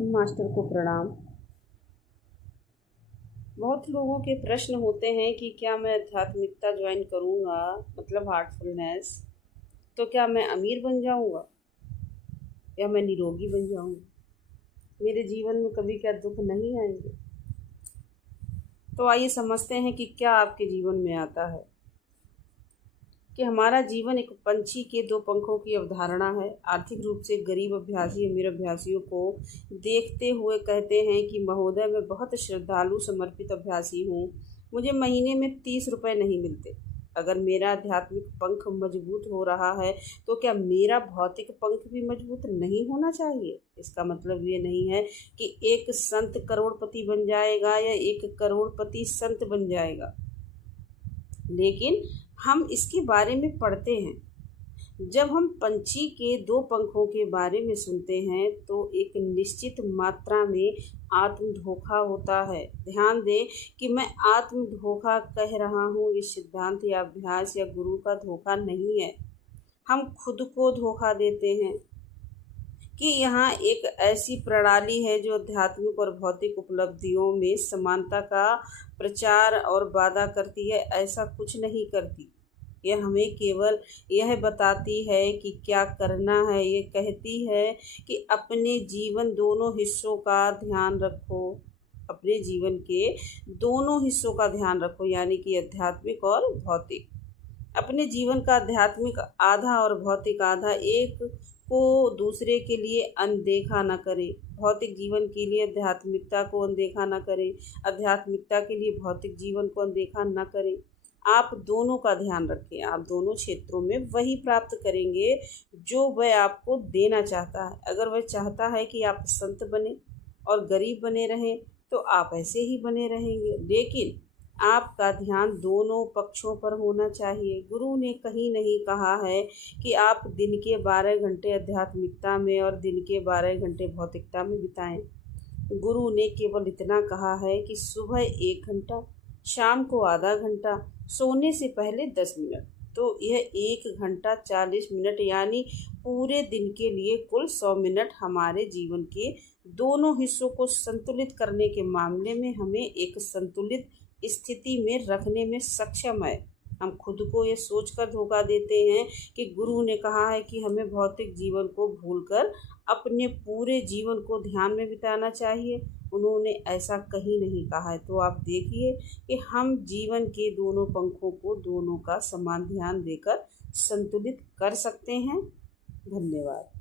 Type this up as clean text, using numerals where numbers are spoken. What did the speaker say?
Master को प्रणाम। बहुत लोगों के प्रश्न होते हैं कि क्या मैं आध्यात्मिकता ज्वाइन करूँगा, मतलब हार्टफुलनेस, तो क्या मैं अमीर बन जाऊँगा या मैं निरोगी बन जाऊँगा? मेरे जीवन में कभी क्या दुख नहीं आएंगे? तो आइए समझते हैं कि क्या आपके जीवन में आता है। कि हमारा जीवन एक पंछी के दो पंखों की अवधारणा है। आर्थिक रूप से गरीब अभ्यासी अमीर अभ्यासियों को देखते हुए कहते हैं कि महोदय, मैं बहुत श्रद्धालु समर्पित अभ्यासी हूँ, मुझे महीने में 30 रुपये नहीं मिलते। अगर मेरा आध्यात्मिक पंख मजबूत हो रहा है तो क्या मेरा भौतिक पंख भी मजबूत नहीं होना चाहिए? इसका मतलब ये नहीं है कि एक संत करोड़पति बन जाएगा या एक करोड़पति संत बन जाएगा, लेकिन हम इसके बारे में पढ़ते हैं। जब हम पंछी के दो पंखों के बारे में सुनते हैं तो एक निश्चित मात्रा में आत्म धोखा होता है। ध्यान दें कि मैं आत्म धोखा कह रहा हूँ, ये सिद्धांत या अभ्यास या गुरु का धोखा नहीं है। हम खुद को धोखा देते हैं कि यहाँ एक ऐसी प्रणाली है जो आध्यात्मिक और भौतिक उपलब्धियों में समानता का प्रचार और वादा करती है। ऐसा कुछ नहीं करती। यह हमें केवल यह बताती है कि क्या करना है। ये कहती है कि अपने जीवन दोनों हिस्सों का ध्यान रखो, अपने जीवन के दोनों हिस्सों का ध्यान रखो, यानी कि आध्यात्मिक और भौतिक। अपने जीवन का आध्यात्मिक आधा और भौतिक आधा एक को दूसरे के लिए अनदेखा न करें। भौतिक जीवन के लिए आध्यात्मिकता को अनदेखा न करें, आध्यात्मिकता के लिए भौतिक जीवन को अनदेखा न करें। आप दोनों का ध्यान रखें। आप दोनों क्षेत्रों में वही प्राप्त करेंगे जो वह आपको देना चाहता है। अगर वह चाहता है कि आप संत बने और गरीब बने रहें तो आप ऐसे ही बने रहेंगे, लेकिन आपका ध्यान दोनों पक्षों पर होना चाहिए। गुरु ने कहीं नहीं कहा है कि आप दिन के 12 घंटे आध्यात्मिकता में और दिन के 12 घंटे भौतिकता में बिताएं। गुरु ने केवल इतना कहा है कि सुबह 1 घंटा, शाम को आधा घंटा, सोने से पहले 10 मिनट। तो यह 1 घंटा 40 मिनट यानी पूरे दिन के लिए कुल 100 मिनट हमारे जीवन के दोनों हिस्सों को संतुलित करने के मामले में हमें एक संतुलित स्थिति में रखने में सक्षम है। हम खुद को ये सोचकर धोखा देते हैं कि गुरु ने कहा है कि हमें भौतिक जीवन को भूलकर अपने पूरे जीवन को ध्यान में बिताना चाहिए। उन्होंने ऐसा कहीं नहीं कहा है। तो आप देखिए कि हम जीवन के दोनों पंखों को दोनों का समान ध्यान देकर संतुलित कर सकते हैं। धन्यवाद।